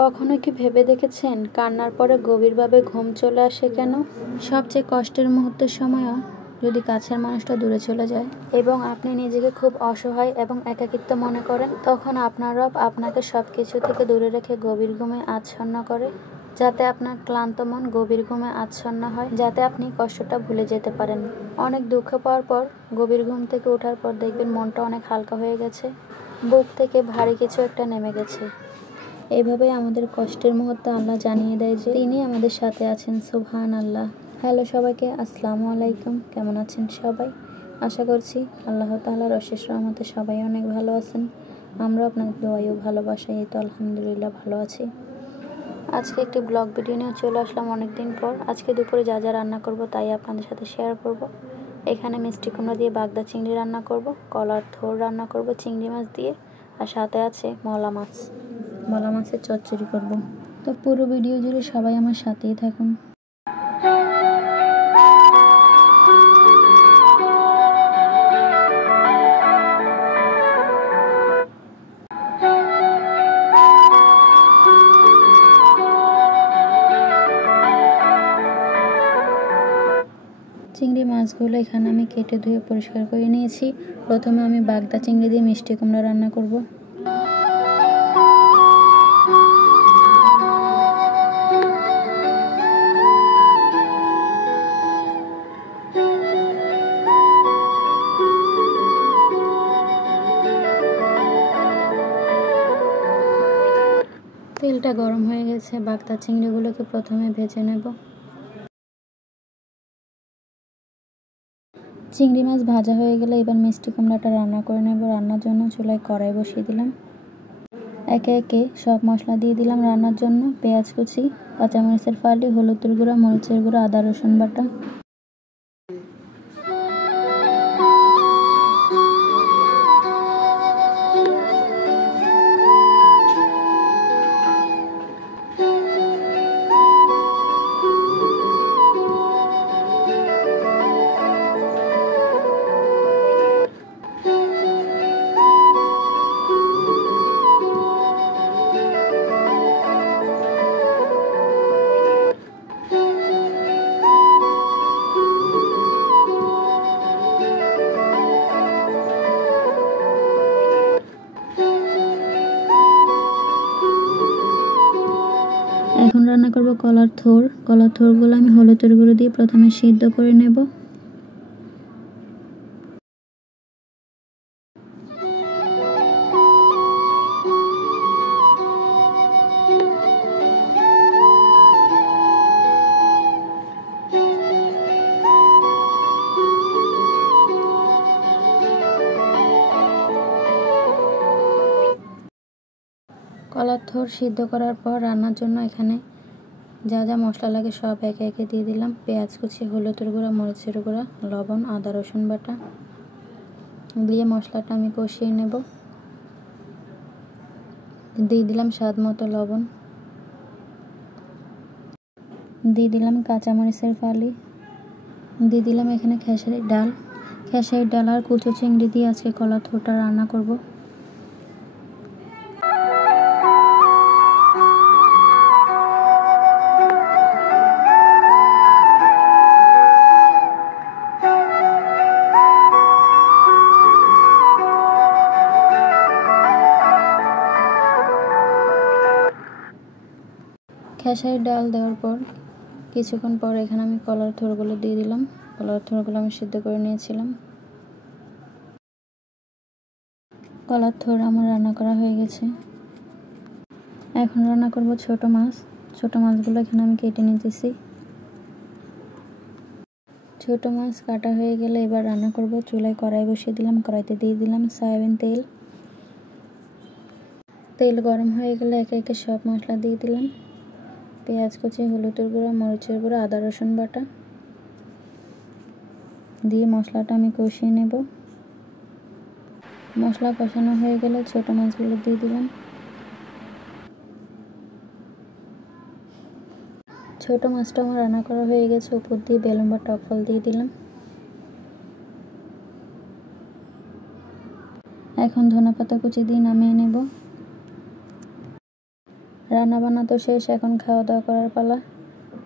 কখনো কি ভেবে দেখেছেন কান্নার পরে গভীরভাবে ঘুম চলে আসে কেন? সবচেয়ে কষ্টের মুহূর্তের সময়ও যদি কাছের মানুষটা দূরে চলে যায় এবং আপনি নিজেকে খুব অসহায় এবং একাকিত্ব মনে করেন, তখন আপনার রব আপনাকে সব কিছু থেকে দূরে রেখে গভীর ঘুমে আচ্ছন্ন করে, যাতে আপনার ক্লান্ত মন গভীর ঘুমে আচ্ছন্ন হয়, যাতে আপনি কষ্টটা ভুলে যেতে পারেন। অনেক দুঃখ পাওয়ার পর গভীর ঘুম থেকে ওঠার পর দেখবেন মনটা অনেক হালকা হয়ে গেছে, বুক থেকে ভারী কিছু একটা নেমে গেছে। এভাবেই আমাদের কষ্টের মুহূর্তে আল্লাহ জানিয়ে দেয় যে তিনি আমাদের সাথে আছেন। সুবহান আল্লাহ। হ্যালো সবাইকে, আসসালামু আলাইকুম। কেমন আছেন সবাই? আশা করছি আল্লাহ তাআলার অশেষ রহমতে সবাই অনেক ভালো আছেন। আমরা আপনাদের দোয়ায় ও ভালোবাসায় এই তো আলহামদুলিল্লাহ ভালো আছি। আজকে একটি ব্লগ ভিডিও নিয়ে চলে আসলাম অনেকদিন পর। আজকে দুপুরে যা যা রান্না করব তাই আপনাদের সাথে শেয়ার করব। এখানে মিষ্টি কুমড়া দিয়ে বাগদা চিংড়ি রান্না করব, কলার থোড় রান্না করব চিংড়ি মাছ দিয়ে, আর সাথে আছে মলা মাছের চচ্চড়ি করব। তো পুরো ভিডিও জুড়ে সবাই আমার সাথেই থাকুন। চিংড়ি মাছগুলো এখানে আমি কেটে ধুয়ে পরিষ্কার করে নিয়েছি। প্রথমে আমি বাগদা চিংড়ি দিয়ে মিষ্টি কুমড়া রান্না করব। তেলটা গরম হয়ে গেছে, বাগদা চিংড়িগুলোকে প্রথমে ভেজে নেব। চিংড়ি মাছ ভাজা হয়ে গেলে এবার মিষ্টি কুমড়াটা রান্না করে নেব। রান্নার জন্য চুলায় কড়াই বসিয়ে দিলাম। একে একে সব মশলা দিয়ে দিলাম রান্নার জন্য। পেঁয়াজ কুচি, কাঁচামরিচের ফালি, হলুদের গুঁড়া, মরিচের গুঁড়া, আদা রসুন বাটা। এখন রান্না করব কলার থোড়গুলো আমি হলুদের গুঁড়ো দিয়ে প্রথমে সিদ্ধ করে নেব। কলার থোড় সিদ্ধ করার পর রান্নার জন্য এখানে যা যা মশলা লাগে সব একে একে দিয়ে দিলাম। পেঁয়াজ কুচি, হলুদের গুঁড়া, মরিচের গুঁড়া, লবণ, আদা রসুন বাটা দিয়ে মশলাটা আমি কষিয়ে নেব। দিয়ে দিলাম স্বাদ মতো লবণ, দিয়ে দিলাম কাঁচামরিচের ফালি, দিয়ে দিলাম এখানে খেসারির ডাল আর কুচো চিংড়ি দিয়ে আজকে কলার থোড়টা রান্না করব। খেসারির ডাল দেওয়ার পর কিছুক্ষণ পর এখানে আমি কলার থোড়গুলো দিয়ে দিলাম। কলার থোড়গুলো আমি সিদ্ধ করে নিয়েছিলাম। কলার থোড় আমার রান্না করা হয়ে গেছে। এখন রান্না করব ছোট মাছগুলো এখানে আমি কেটে নিতেছি। ছোট মাছ কাটা হয়ে গেলে এবার রান্না করব। চুলায় কড়াই বসিয়ে দিলাম। কড়াইতে দিয়ে দিলাম সয়াবিন তেল গরম হয়ে গেলে একে একে সব মশলা দিয়ে দিলাম। পেঁয়াজ কুচি, হলুদের গুঁড়া, মরিচের গুঁড়া, আদা রসুন বাটা দিয়ে মশলাটা আমি কষিয়ে নেব। মশলা কষানো হয়ে গেলে ছোট মাছগুলো দিয়ে দিলাম। ছোট মাছটা আমার রান্না করা হয়ে গেছে। উপর দিয়ে বেলুন বা টক ফল দিয়ে দিলাম। এখন ধনেপাতা কুচি দিয়ে নামিয়ে নেব। রান্না বান্না তো শেষ, এখন খাওয়া দাওয়া করার পালা।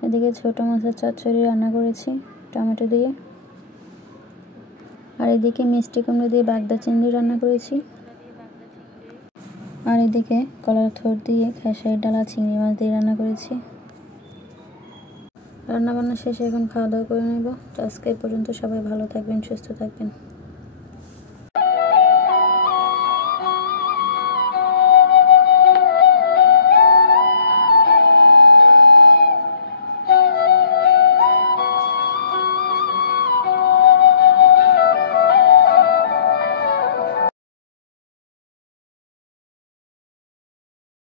এদিকে ছোটো মাছের চচ্চড়ি রান্না করেছি টমেটো দিয়ে, আর এদিকে মিষ্টি কুমড়ো দিয়ে বাগদা চিংড়ি রান্না করেছি, আর এদিকে কলার থোড় দিয়ে খেসারির ডালা চিংড়ি মাছ দিয়ে রান্না করেছি। রান্না বান্না শেষে এখন খাওয়া দাওয়া করে নেব। তো আজকে এই পর্যন্ত, সবাই ভালো থাকবেন, সুস্থ থাকবেন।